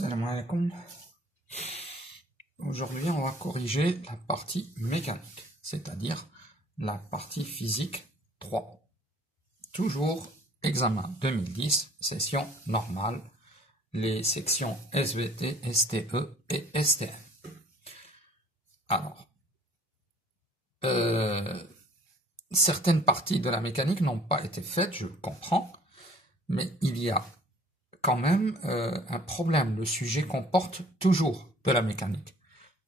Salam alaikum. Aujourd'hui, on va corriger la partie mécanique, c'est-à-dire la partie physique 3. Toujours examen 2010, session normale, les sections SVT, STE et STM. Alors, certaines parties de la mécanique n'ont pas été faites, je le comprends, mais il y a quand même un problème. Le sujet comporte toujours de la mécanique.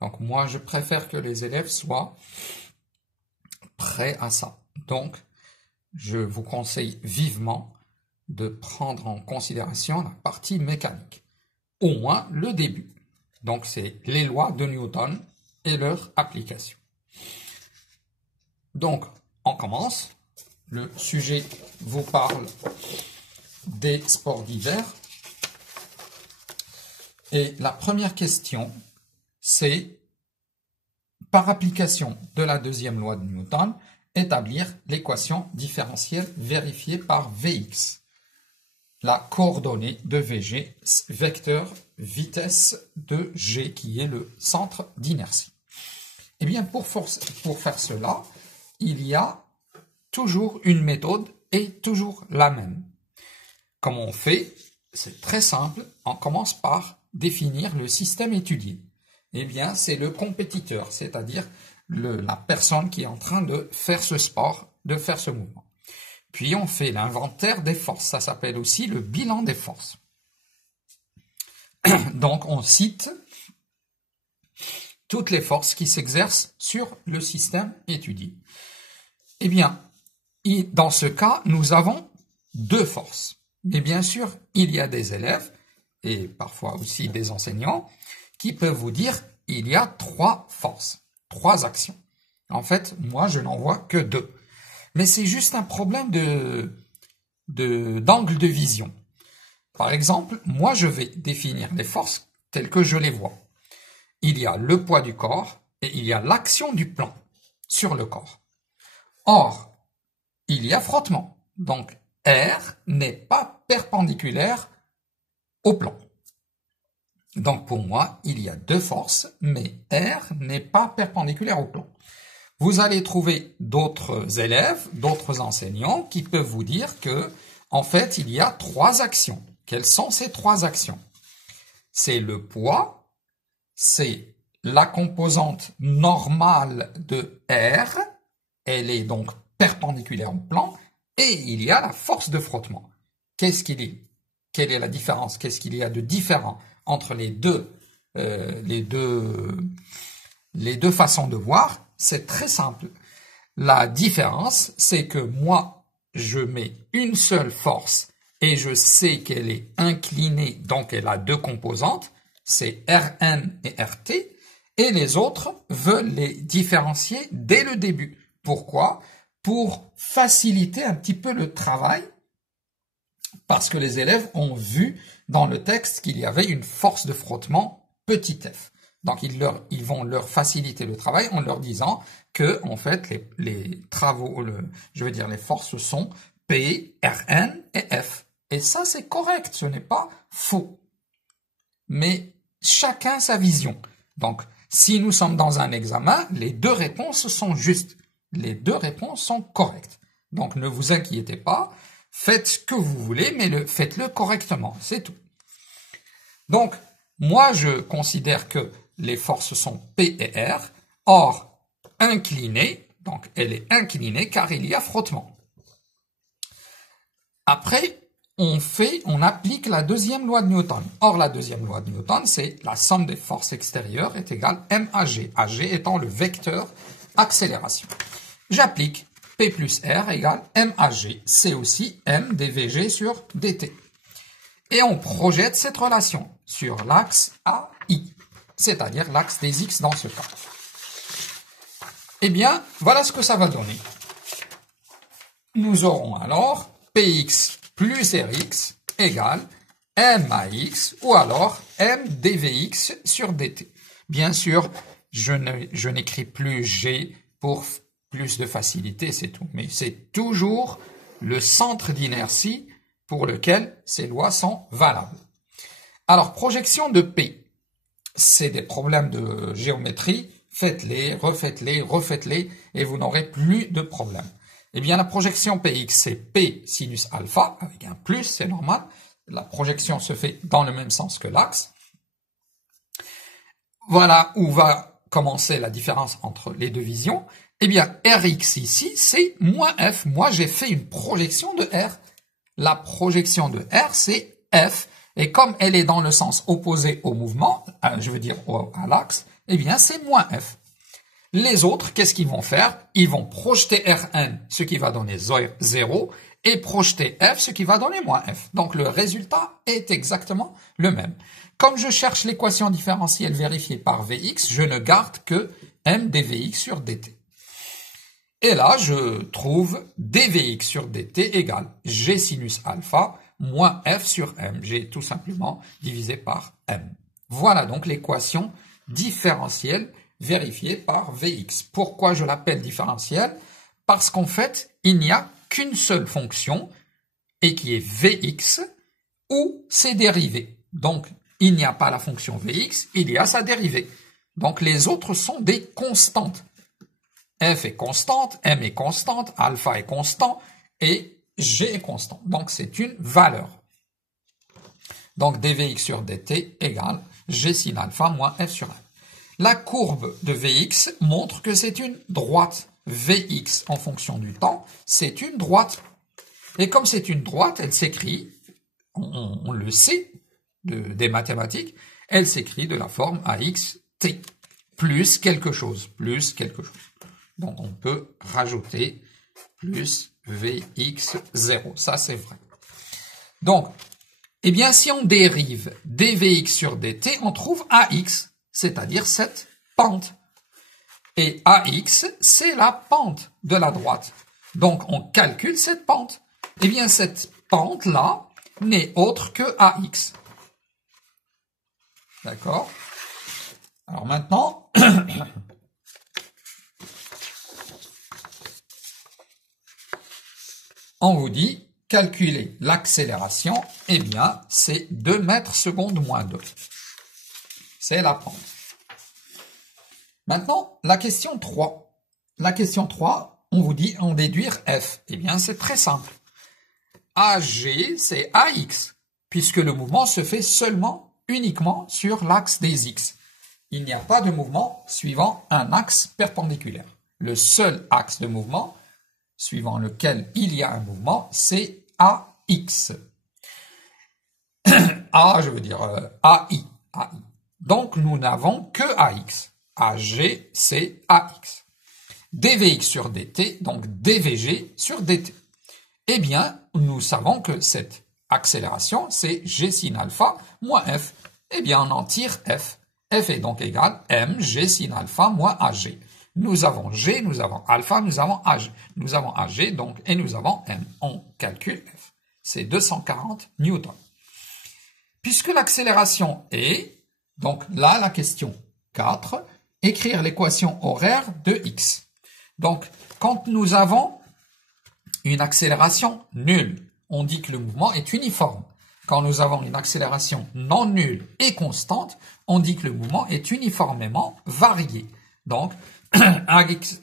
Donc moi, je préfère que les élèves soient prêts à ça. Donc, je vous conseille vivement de prendre en considération la partie mécanique. Au moins le début. Donc c'est les lois de Newton et leur application. Donc, on commence. Le sujet vous parle des sports d'hiver. Et la première question, c'est, par application de la deuxième loi de Newton, établir l'équation différentielle vérifiée par Vx. La coordonnée de Vg, vecteur vitesse de G, qui est le centre d'inertie. Eh bien, pour faire cela, il y a toujours une méthode et toujours la même. Comment on fait? C'est très simple. On commence par définir le système étudié. Eh bien, c'est le compétiteur, c'est-à-dire la personne qui est en train de faire ce sport, de faire ce mouvement. Puis, on fait l'inventaire des forces. Ça s'appelle aussi le bilan des forces. Donc, on cite toutes les forces qui s'exercent sur le système étudié. Eh bien, dans ce cas, nous avons deux forces. Mais bien sûr, il y a des élèves, et parfois aussi des enseignants, qui peuvent vous dire il y a trois forces, trois actions. En fait, moi, je n'en vois que deux. Mais c'est juste un problème d'angle de vision. Par exemple, moi, je vais définir les forces telles que je les vois. Il y a le poids du corps et il y a l'action du plan sur le corps. Or, il y a frottement. Donc, R n'est pas perpendiculaire au plan. Donc, pour moi, il y a deux forces, mais R n'est pas perpendiculaire au plan. Vous allez trouver d'autres élèves, d'autres enseignants qui peuvent vous dire que, en fait, il y a trois actions. Quelles sont ces trois actions? C'est le poids, c'est la composante normale de R, elle est donc perpendiculaire au plan, et il y a la force de frottement. Qu'est-ce qu'il est? Quelle est la différence? Qu'est-ce qu'il y a de différent entre les deux façons de voir? C'est très simple. La différence, c'est que moi, je mets une seule force et je sais qu'elle est inclinée, donc elle a deux composantes, c'est Rn et Rt, et les autres veulent les différencier dès le début. Pourquoi? Pour faciliter un petit peu le travail, parce que les élèves ont vu dans le texte qu'il y avait une force de frottement petit f. Donc ils vont leur faciliter le travail en leur disant que en fait les travaux, les forces sont P, Rn et F. Et ça c'est correct, ce n'est pas faux. Mais chacun sa vision. Donc si nous sommes dans un examen, les deux réponses sont justes. Les deux réponses sont correctes. Donc ne vous inquiétez pas, faites ce que vous voulez, mais faites-le correctement, c'est tout. Donc, moi je considère que les forces sont P et R, or inclinées, donc elle est inclinée car il y a frottement. Après, on applique la deuxième loi de Newton. Or, la deuxième loi de Newton, c'est la somme des forces extérieures est égale mAg, Ag étant le vecteur accélération. J'applique P plus R égale mAg, c'est aussi m dVg sur dt. Et on projette cette relation sur l'axe AI, c'est-à-dire l'axe des x dans ce cas. Eh bien, voilà ce que ça va donner. Nous aurons alors Px plus Rx égale mAx ou alors m dVx sur dt. Bien sûr, je n'écris plus G pour plus de facilité, c'est tout. Mais c'est toujours le centre d'inertie pour lequel ces lois sont valables. Alors, projection de P, c'est des problèmes de géométrie. Faites-les, refaites-les, refaites-les, et vous n'aurez plus de problème. Eh bien, la projection Px, c'est P sinus alpha, avec un plus, c'est normal. La projection se fait dans le même sens que l'axe. Voilà où va commencer la différence entre les deux visions. Eh bien, Rx ici, c'est moins F. Moi, j'ai fait une projection de R. La projection de R, c'est F. Et comme elle est dans le sens opposé au mouvement, je veux dire à l'axe, eh bien, c'est moins F. Les autres, qu'est-ce qu'ils vont faire? Ils vont projeter Rn, ce qui va donner 0, et projeter F, ce qui va donner moins F. Donc, le résultat est exactement le même. Comme je cherche l'équation différentielle vérifiée par Vx, je ne garde que m dVx sur dt. Et là, je trouve dVx sur dt égale g sinus alpha moins f sur m. J'ai tout simplement divisé par m. Voilà donc l'équation différentielle vérifiée par Vx. Pourquoi je l'appelle différentielle? Parce qu'en fait, il n'y a qu'une seule fonction, et qui est Vx, ou ses dérivés. Donc, il n'y a pas la fonction Vx, il y a sa dérivée. Donc, les autres sont des constantes. F est constante, M est constante, alpha est constant, et G est constant. Donc, c'est une valeur. Donc, dVx sur dt égale G sin alpha moins F sur M. La courbe de Vx montre que c'est une droite. Vx en fonction du temps, c'est une droite. Et comme c'est une droite, elle s'écrit, on le sait des mathématiques, elle s'écrit de la forme axt plus quelque chose, plus quelque chose. Donc on peut rajouter plus Vx0, ça c'est vrai. Donc, eh bien si on dérive dVx sur dt, on trouve ax, c'est-à-dire cette pente. Et ax, c'est la pente de la droite. Donc, on calcule cette pente. Eh bien, cette pente-là n'est autre que ax. D'accord? Alors maintenant, on vous dit, calculer l'accélération, eh bien, c'est 2 mètres secondes moins 2. C'est la pente. Maintenant, la question 3. La question 3, on vous dit en déduire f. Eh bien, c'est très simple. AG, c'est AX, puisque le mouvement se fait uniquement sur l'axe des X. Il n'y a pas de mouvement suivant un axe perpendiculaire. Le seul axe de mouvement suivant lequel il y a un mouvement, c'est AX. A, je veux dire AI. Donc, nous n'avons que AX. AG, c'est AX. dVx sur dt, donc dVg sur dt. Eh bien, nous savons que cette accélération, c'est g sin alpha moins f. Eh bien, on en tire f. F est donc égal m g sin alpha moins ag. Nous avons g, nous avons alpha, nous avons ag. Nous avons ag, donc, et nous avons m. On calcule f. C'est 240 newtons. Puisque l'accélération est, donc là, la question 4, écrire l'équation horaire de x. Donc, quand nous avons une accélération nulle, on dit que le mouvement est uniforme. Quand nous avons une accélération non nulle et constante, on dit que le mouvement est uniformément varié. Donc, AX,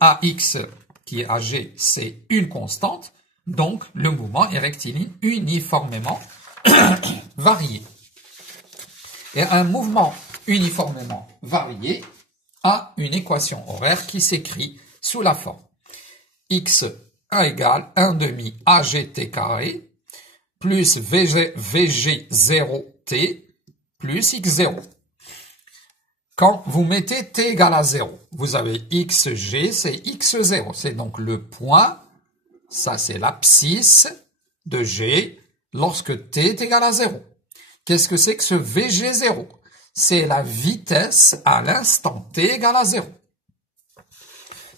AX qui est AG, c'est une constante, donc le mouvement est rectiligne uniformément varié. Et un mouvement uniformément varié a une équation horaire qui s'écrit sous la forme x égale 1 demi AGT carré plus VG0T plus x0. Quand vous mettez t égale à 0, vous avez xg, c'est x0. C'est donc le point, ça c'est l'abscisse de g lorsque t est égal à 0. Qu'est-ce que c'est que ce VG0? C'est la vitesse à l'instant t égale à 0.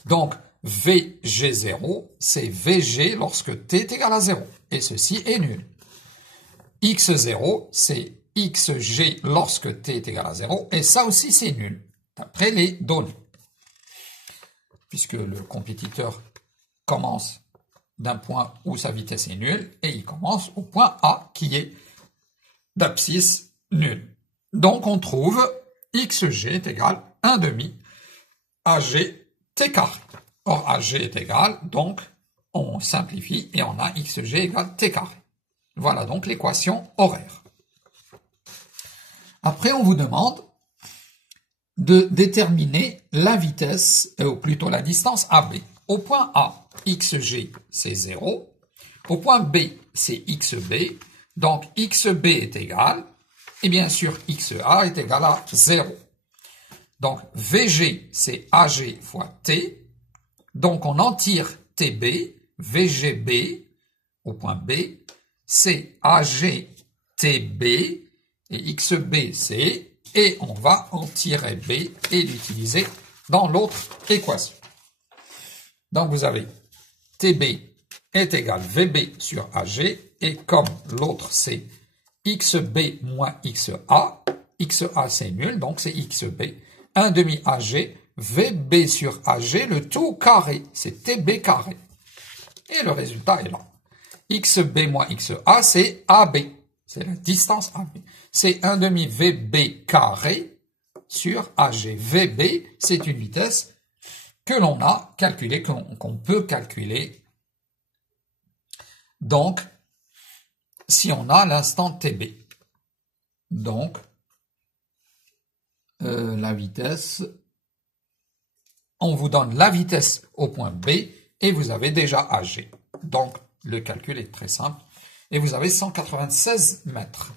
Donc, VG0, c'est VG lorsque t est égal à 0. Et ceci est nul. X0, c'est XG lorsque t est égal à 0. Et ça aussi, c'est nul, d'après les données. Puisque le compétiteur commence d'un point où sa vitesse est nulle, et il commence au point A qui est d'abscisse nulle. Donc on trouve xg est égal à 1 demi AG t carré. Or AG est égal, donc on simplifie et on a xg égale t carré. Voilà donc l'équation horaire. Après on vous demande de déterminer la vitesse, ou plutôt la distance AB. Au point A, xg c'est 0. Au point B, c'est xb. Donc xb est égal, et bien sûr xa est égal à 0. Donc vg c'est ag fois t. Donc on en tire tb, vgb au point B, c'est ag tb, et xb c'est, et on va en tirer b et l'utiliser dans l'autre équation. Donc vous avez tb est égal vb sur ag, et comme l'autre c'est xb moins xa, xa c'est nul, donc c'est xb, 1 demi ag, vb sur ag, le tout carré, c'est tb carré. Et le résultat est là. xb moins xa, c'est ab, c'est la distance ab. C'est 1 demi vb carré sur ag. vb, c'est une vitesse que l'on a calculée, qu'on peut calculer. Donc, si on a l'instant tb. Donc, la vitesse, on vous donne la vitesse au point B et vous avez déjà ag. Donc, le calcul est très simple. Et vous avez 196 mètres.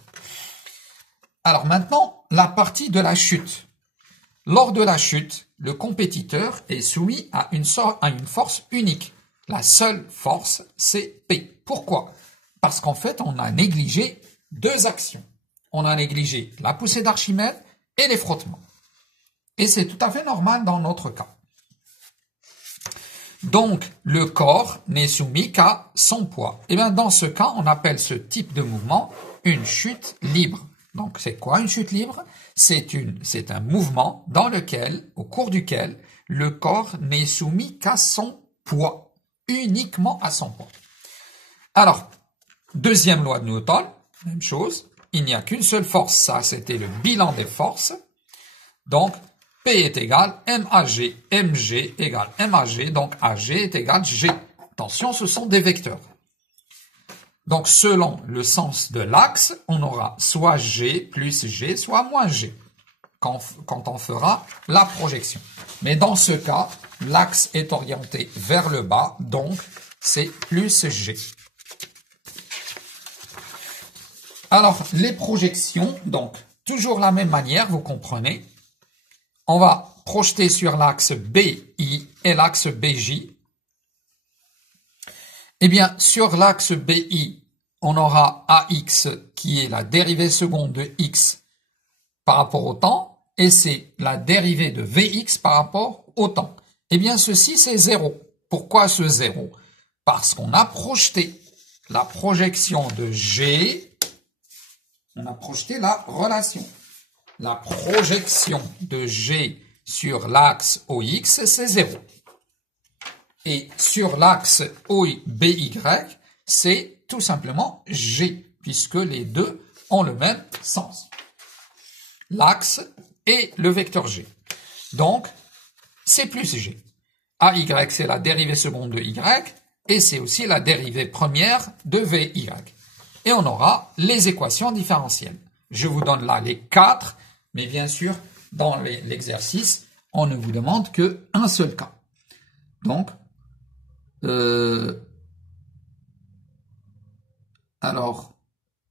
Alors maintenant, la partie de la chute. Lors de la chute, le compétiteur est soumis à une force unique. La seule force, c'est P. Pourquoi? Parce qu'en fait, on a négligé deux actions. On a négligé la poussée d'Archimède et les frottements. Et c'est tout à fait normal dans notre cas. Donc, le corps n'est soumis qu'à son poids. Et bien, dans ce cas, on appelle ce type de mouvement une chute libre. Donc, c'est quoi une chute libre? C'est un mouvement dans lequel, au cours duquel, le corps n'est soumis qu'à son poids, uniquement à son poids. Alors, deuxième loi de Newton, même chose, il n'y a qu'une seule force, ça c'était le bilan des forces. Donc, P est égal MAG, MG égale MAG, donc AG est égal G. Attention, ce sont des vecteurs. Donc, selon le sens de l'axe, on aura soit G plus G, soit moins G, quand on fera la projection. Mais dans ce cas, l'axe est orienté vers le bas, donc c'est plus G. Alors, les projections, donc, toujours la même manière, vous comprenez. On va projeter sur l'axe BI et l'axe BJ. Eh bien, sur l'axe BI, on aura AX qui est la dérivée seconde de X par rapport au temps, et c'est la dérivée de Vx par rapport au temps. Eh bien, ceci, c'est 0. Pourquoi ce 0? Parce qu'on a projeté la projection de G, on a projeté la relation. La projection de G sur l'axe OX, c'est 0. Et sur l'axe BY, c'est tout simplement G, puisque les deux ont le même sens. L'axe et le vecteur G. Donc, c'est plus G. AY, c'est la dérivée seconde de Y, et c'est aussi la dérivée première de VY. Et on aura les équations différentielles. Je vous donne là les 4, mais bien sûr, dans l'exercice, on ne vous demande qu'un seul cas. Donc, alors,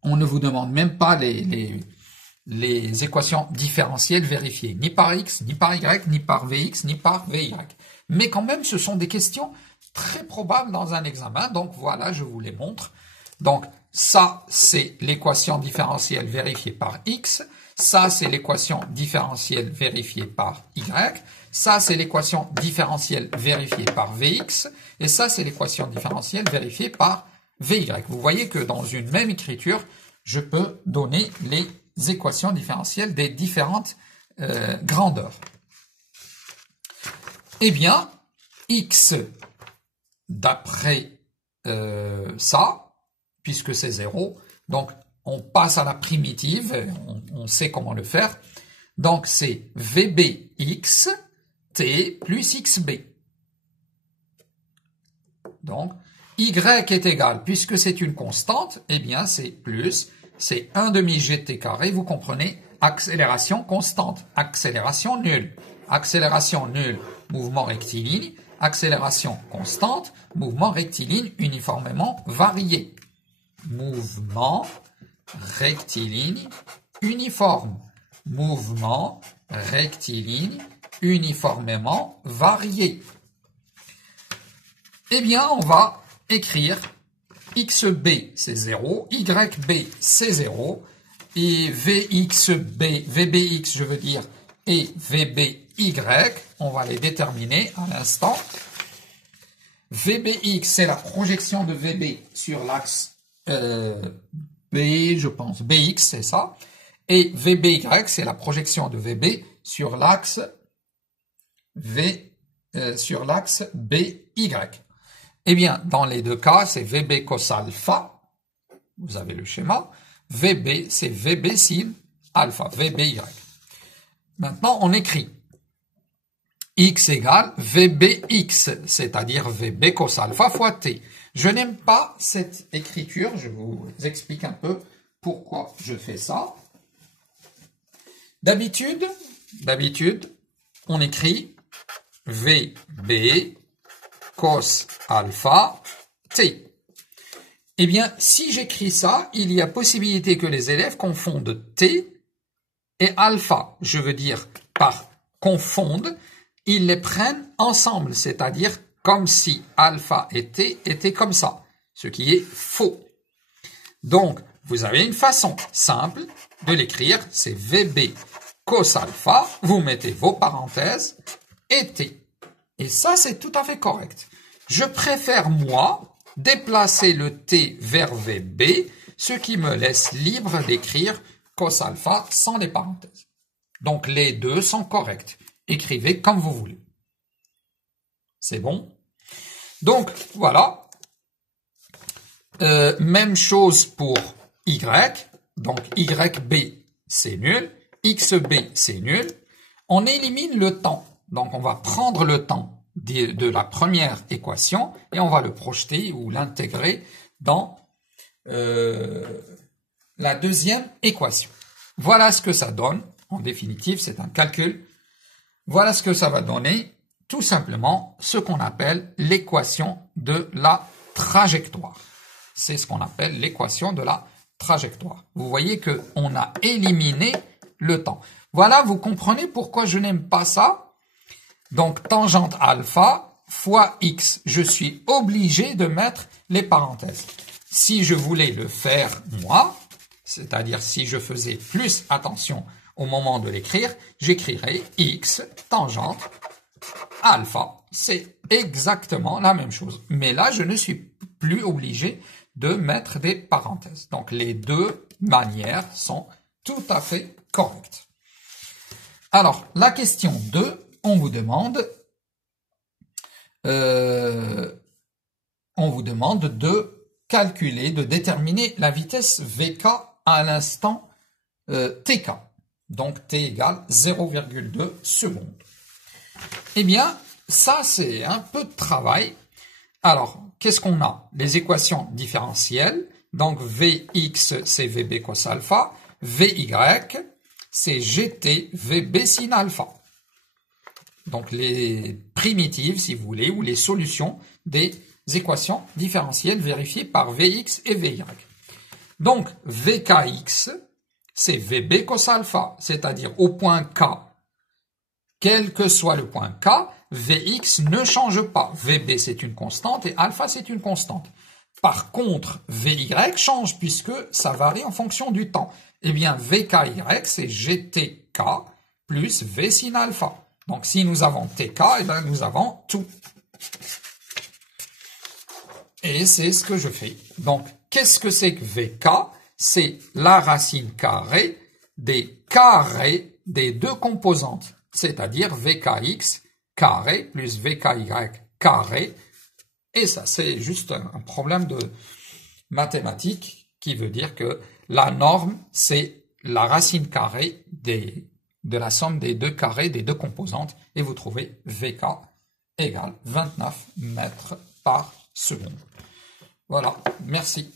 on ne vous demande même pas les équations différentielles vérifiées, ni par x, ni par y, ni par vx, ni par vy. Mais quand même, ce sont des questions très probables dans un examen. Donc voilà, je vous les montre. Donc ça, c'est l'équation différentielle vérifiée par x. Ça, c'est l'équation différentielle vérifiée par y. Ça, c'est l'équation différentielle vérifiée par vx. Et ça, c'est l'équation différentielle vérifiée par vy. Vous voyez que dans une même écriture, je peux donner les équations différentielles des différentes grandeurs. Eh bien, x, d'après ça, puisque c'est 0, donc on passe à la primitive, on sait comment le faire. Donc c'est VBX T plus XB. Donc Y est égal, puisque c'est une constante, eh bien c'est plus, c'est 1 demi gt carré, vous comprenez, accélération constante, accélération nulle. Accélération nulle, mouvement rectiligne, accélération constante, mouvement rectiligne uniformément varié. Mouvement rectiligne uniforme. Mouvement rectiligne uniformément varié. Eh bien, on va écrire XB c'est 0, YB c'est 0, et VBX je veux dire, et VBY, on va les déterminer à l'instant. VBX c'est la projection de VB sur l'axe B, je pense, BX c'est ça, et VBY c'est la projection de VB sur l'axe BY. Eh bien, dans les deux cas, c'est VB cos alpha, vous avez le schéma, VB, c'est VB sin alpha, VBY. Maintenant, on écrit X égale VBX, c'est-à-dire VB cos alpha fois T. Je n'aime pas cette écriture, je vous explique un peu pourquoi je fais ça. D'habitude, on écrit VB cos alpha T. Eh bien, si j'écris ça, il y a possibilité que les élèves confondent T et alpha. Je veux dire, par confondent, ils les prennent ensemble, c'est-à-dire comme si alpha et T étaient comme ça, ce qui est faux. Donc, vous avez une façon simple de l'écrire, c'est VB cos alpha, vous mettez vos parenthèses, et T. Et ça, c'est tout à fait correct. Je préfère, moi, déplacer le T vers VB, ce qui me laisse libre d'écrire cos alpha sans les parenthèses. Donc, les deux sont corrects. Écrivez comme vous voulez. C'est bon? Donc, voilà. Même chose pour Y. Donc, YB, c'est nul. XB, c'est nul. On élimine le temps. Donc, on va prendre le temps de la première équation et on va le projeter ou l'intégrer dans la deuxième équation. Voilà ce que ça donne. En définitive, c'est un calcul. Voilà ce que ça va donner. Tout simplement, ce qu'on appelle l'équation de la trajectoire. C'est ce qu'on appelle l'équation de la trajectoire. Vous voyez qu'on a éliminé le temps. Voilà, vous comprenez pourquoi je n'aime pas ça. Donc, tangente alpha fois x. Je suis obligé de mettre les parenthèses. Si je voulais le faire, moi, c'est-à-dire si je faisais plus attention au moment de l'écrire, j'écrirais x tangente alpha. C'est exactement la même chose. Mais là, je ne suis plus obligé de mettre des parenthèses. Donc, les deux manières sont tout à fait correctes. Alors, la question 2, on vous demande de calculer, de déterminer la vitesse Vk à l'instant Tk. Donc, t égale 0,2 secondes. Eh bien, ça, c'est un peu de travail. Alors, qu'est-ce qu'on a? Les équations différentielles. Donc, Vx, c'est Vb cos alpha. Vy, c'est Gt Vb sin alpha. Donc, les primitives, si vous voulez, ou les solutions des équations différentielles vérifiées par Vx et Vy. Donc, Vkx, c'est Vb cos alpha, c'est-à-dire au point K. Quel que soit le point K, Vx ne change pas. Vb, c'est une constante et alpha, c'est une constante. Par contre, Vy change puisque ça varie en fonction du temps. Eh bien, Vky, c'est Gtk plus V sin alpha. Donc, si nous avons Tk, eh bien, nous avons tout. Et c'est ce que je fais. Donc, qu'est-ce que c'est que Vk? C'est la racine carrée des carrés des deux composantes, c'est-à-dire Vkx carré plus Vky carré. Et ça, c'est juste un problème de mathématiques qui veut dire que La norme, c'est la racine carrée de la somme des deux carrés des deux composantes, et vous trouvez VK égale 29 mètres par seconde. Voilà, merci.